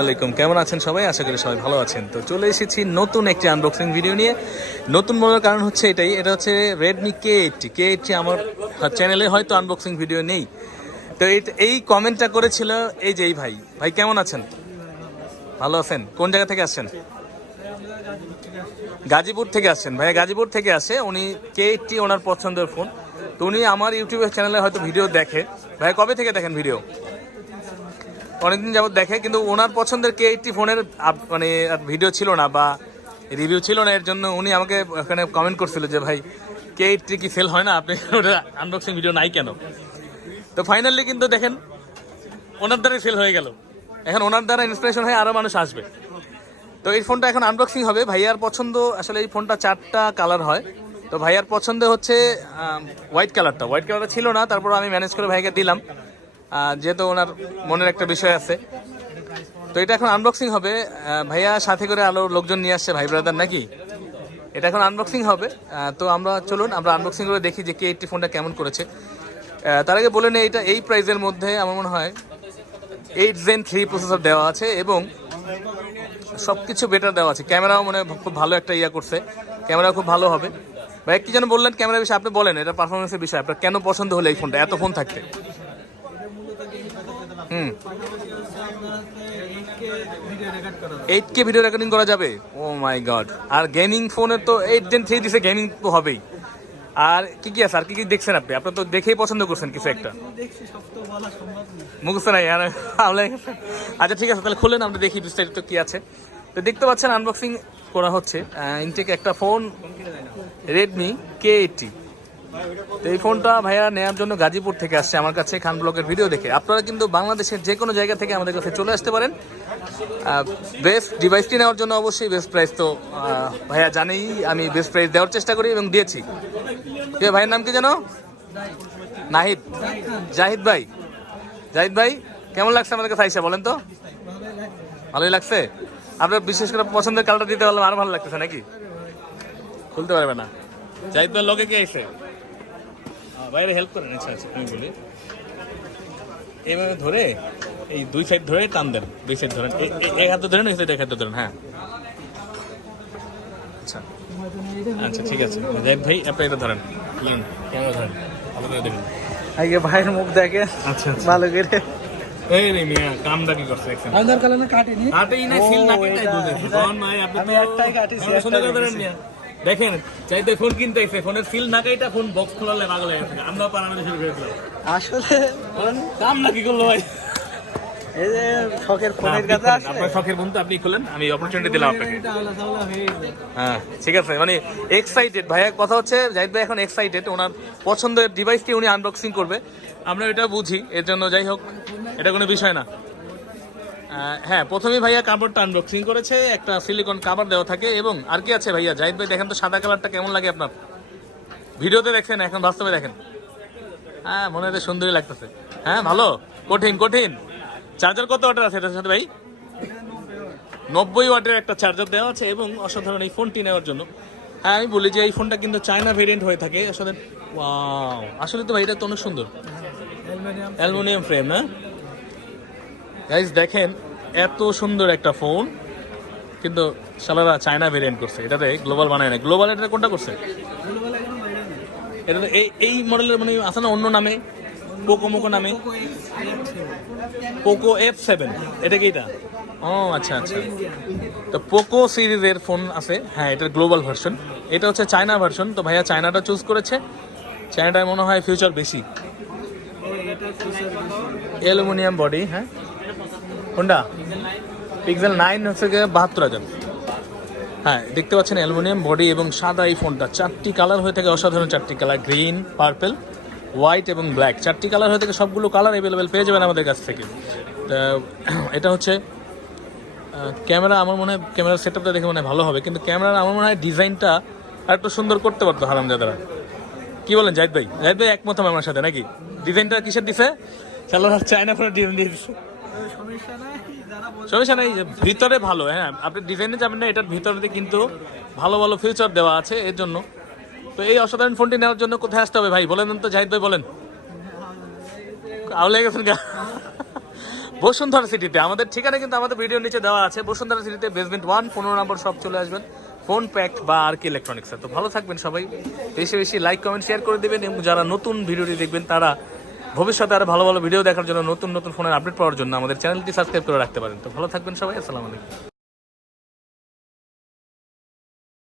আলাইকুম। কেমন আছেন সবাই? আশা করি সবাই ভালো আছেন। তো চলে এসেছি নতুন একটি আনবক্সিং ভিডিও নিয়ে। নতুন বলার কারণ হচ্ছে এটাই, এটা হচ্ছে Redmi K eighty K eighty আমার চ্যানেলে হয়তো আনবক্সিং ভিডিও নেই। তো এই- কমেন্টটা করেছিল এই যে এই ভাই। ভাই, কেমন আছেন? ভালো আছেন? কোন জায়গা থেকে আসছেন? গাজীপুর থেকে আসছেন। ভাইয়া গাজীপুর থেকে আসে। উনি কে এইটটি ওনার পছন্দের ফোন তো উনি আমার ইউটিউবের চ্যানেলে হয়তো ভিডিও দেখে। ভাইয়া কবে থেকে দেখেন ভিডিও অনেকদিন যাবত দেখে, কিন্তু ওনার পছন্দের কে এইটটি ফোনের মানে ভিডিও ছিল না বা রিভিউ ছিল না, এর জন্য উনি আমাকে ওখানে কমেন্ট করছিল যে, ভাই কে এইটটি কি সেল হয় না? আপনি ওটা আনবক্সিং ভিডিও নাই কেন? তো ফাইনালি কিন্তু দেখেন, ওনার দ্বারাই সেল হয়ে গেল। এখন ওনার দ্বারা ইন্সপিরেশন হয়ে আরও মানুষ আসবে। তো এই ফোনটা এখন আনবক্সিং হবে। ভাইয়ার পছন্দ, আসলে এই ফোনটা চারটা কালার হয়। তো ভাইয়ার পছন্দ হচ্ছে হোয়াইট কালারটা হোয়াইট কালারটা ছিল না, তারপর আমি ম্যানেজ করে ভাইকে দিলাম। যেহেতু ওনার মনের একটা বিষয় আছে। তো এটা এখন আনবক্সিং হবে। ভাইয়া সাথে করে আরও লোকজন নিয়ে আসছে, ভাই ব্রাদার নাকি? এটা এখন আনবক্সিং হবে। তো আমরা চলুন, আমরা আনবক্সিং করে দেখি যে কে এইটটি ফোনটা কেমন করেছে। তার আগে বলে নেই, এটা এই প্রাইজের মধ্যে আমার মনে হয় এইট জেন থ্রি প্রসেসর দেওয়া আছে এবং সব কিছু বেটার দেওয়া আছে। ক্যামেরাও মনে খুব ভালো একটা ইয়া করছে। ক্যামেরা খুব ভালো হবে। ভাই, কি যেন বললেন ক্যামেরা বিষয়ে আপনি বলেন, এটা পারফরমেন্সের বিষয়। আপনার কেন পছন্দ হলো এই ফোনটা এত ফোন থাকতে। হুম। এইট কে ভিডিও রেকর্ডিং করা যাবে? ও মাই গড আর গেমিং ফোনের তো এইট জেন থ্রি দিছে গেমিং তো হবেই। আর কি কি আছে? আর কি কি দেখছেন আপনি? আপনার তো দেখেই পছন্দ করছেন কিছু একটা। মুখস্থ নাই, আর আচ্ছা ঠিক আছে, তাহলে খুলেন আমরা দেখি বিস্তারিত কি আছে। তো দেখতে পাচ্ছেন আনবক্সিং করা হচ্ছে। ইনটেক একটা ফোন রেডমি কে এইটটি এই ফোনটা ভাইয়া নেওয়ার জন্য গাজীপুর থেকে আসছে আমার কাছে খান ব্লকের ভিডিও দেখে। আপনারা কিন্তু বাংলাদেশের যে কোনো জায়গা থেকে আমাদের কাছে চলে আসতে পারেন। বেস্ট ডিভাইসটি নেওয়ার জন্য অবশ্যই বেস্ট প্রাইস তো ভাইয়া জানেই, আমি বেস্ট প্রাইস দেওয়ার চেষ্টা করি এবং দিয়েছি। ভাইয়ের নাম কি যেন? নাহিদ। জাহিদ ভাই। জাহিদ ভাই, কেমন লাগছে আমাদের কাছে আইসা বলেন তো? ভালোই লাগছে? আপনার বিশেষ করে পছন্দের কালারটা দিতে পারলাম আরও ভালো লাগতেছে নাকি? খুলতে পারবে না। জাহিদ ভাই, লগে কে আইসে? বাইরে হেল্প করেন আচ্ছা আচ্ছা আমি বলি। এইভাবে ধরে এই দুই সাইড ধরে টান দেন দুই সাইড ধরেন। এক হাতে ধরেন এই সাইড এক হাতে ধরেন হ্যাঁ। আচ্ছা। আচ্ছা ঠিক আছে। জাহিদ ভাই আপনি এটা ধরেন। নিন ক্যামেরা ধরেন। ভালো করে দেখুন। আগে ভাইয়ের মুখ দেখে আচ্ছা আচ্ছা। ভালো করে। এই রে মিয়া কামটা কি করছে একদম আধার কালার কাটেনি হাতেই না সিল না কেটাই দুধে কোন ভাই আপনি আমি একটাই কাটিছি, ধরেন মিয়া। দেখেন চাইতে ফোন কিনতে এসে ফোনের সিল না কাইটা ফোন বক্স খোলালে পাগল হয়ে গেছে। আমরা পারানো শুরু করে দিলাম। আসলে ফোন কাম না কি করল ভাই? এই যে শখের ফোনের খোলেন, আসলে। আপনার শখের বন্ধু আপনি খুলেন আমি অপরচুনিটি দিলাম আপনাকে। হয়ে ঠিক আছে মানে এক্সাইটেড ভাইয়া কথা হচ্ছে জাহিদ ভাই এখন এক্সাইটেড ওনার পছন্দের ডিভাইসটি উনি আনবক্সিং করবে? আমরা এটা বুঝি এর জন্য যাই হোক এটা কোনো বিষয় না। হ্যাঁ প্রথমেই ভাইয়া কাপড়টা আনবক্সিং করেছে একটা সিলিকন কাভার দেওয়া থাকে এবং আর কি আছে ভাইয়া? জাহিদ ভাই দেখেন তো সাদা কালারটা কেমন লাগে আপনার? ভিডিওতে দেখছেন এখন বাস্তবে দেখেন। হ্যাঁ মনে হয় সুন্দরই লাগতেছে। হ্যাঁ ভালো? কঠিন কঠিন। চার্জার কত ওয়াটের আছে এটার সাথে ভাই? নব্বই ওয়াটের একটা চার্জার দেওয়া আছে এবং অসাধারণ এই ফোনটি নেওয়ার জন্য। হ্যাঁ আমি বলি যে এই ফোনটা কিন্তু চায়না ভেরিয়েন্ট হয়ে থাকে। আসলে ওয়াও আসলে তো ভাই এটা তো অনেক সুন্দর। অ্যালুমিনিয়াম অ্যালুমিনিয়াম ফ্রেম না? গাইজ দেখেন এত সুন্দর একটা ফোন কিন্তু সালারা চায়না ভেরিয়েন্ট করছে। এটাতে গ্লোবাল বানায় না গ্লোবাল এটা কোনটা করছে? এটা এই এই মডেলের মানে আছে না অন্য নামে? পোকো মোকো নামে? Poco F seven Poco F seven এটা কি এটা? ও আচ্ছা আচ্ছা। তো পোকো সিরিজের ফোন আছে। হ্যাঁ এটার গ্লোবাল ভার্সন এটা হচ্ছে চায়না ভার্সন তো ভাইয়া চায়নাটা চুজ করেছে। চায়নাটায় মনে হয় ফিউচার বেশি। অ্যালুমিনিয়াম বডি হ্যাঁ? কোনটা? পিক্সেল নাইন হচ্ছে বাহাত্তর হাজার। হ্যাঁ দেখতে পাচ্ছেন অ্যালুমিনিয়াম বডি এবং সাদা এই ফোনটা। চারটি কালার হয়ে থাকে, অসাধারণ চারটি কালার, গ্রিন, পার্পেল, হোয়াইট এবং ব্ল্যাক। চারটি কালার হয়ে থাকে, সবগুলো কালার অ্যাভেলেবেল পেয়ে যাবেন আমাদের কাছ থেকে। এটা হচ্ছে ক্যামেরা আমার মনে হয়, ক্যামেরার সেট আপটা দেখে মনে হয় ভালো হবে। কিন্তু ক্যামেরার আমার মনে হয় ডিজাইনটা আর একটু সুন্দর করতে পারতো হারামজাদারা। কি বলেন, জাহিদ ভাই? জাহিদ ভাই একমত আমার সাথে নাকি? ডিজাইনটা কিসের দিছে? চালো চায়না ফোনের ডিজাইন দিয়ে সমস্যা নাই ভিতরে ভালো হ্যাঁ আপনি ডিজাইনে যাবেন না, এটার ভিতরে কিন্তু ভালো ভালো ফিউচার দেওয়া আছে এর জন্য। তো এই অসাধারণ ফোনটি নেওয়ার জন্য কোথায় আসতে হবে ভাই? বলেন তো, জাহিদ ভাই, বলেন। আউলে গেছেন বসুন্ধরা সিটিতে, আমাদের ঠিকানা কিন্তু আমাদের ভিডিওর নিচে দেওয়া আছে। বসুন্ধরা সিটিতে বেসমেন্ট ওয়ান পনেরো নম্বর সব চলে আসবেন। ফোন প্যাক্ট বা আর কি ইলেকট্রনিক্স তো ভালো থাকবেন সবাই। বেশি বেশি লাইক কমেন্ট শেয়ার করে দেবেন এবং যারা নতুন ভিডিওটি দেখবেন, তারা ভবিষ্যতে আরও ভালো ভালো ভিডিও দেখার জন্য নতুন নতুন ফোনের আপডেট পাওয়ার জন্য আমাদের চ্যানেলটি সাবস্ক্রাইব করে রাখতে পারেন। তো ভালো থাকবেন সবাই, আসসালামু আলাইকুম।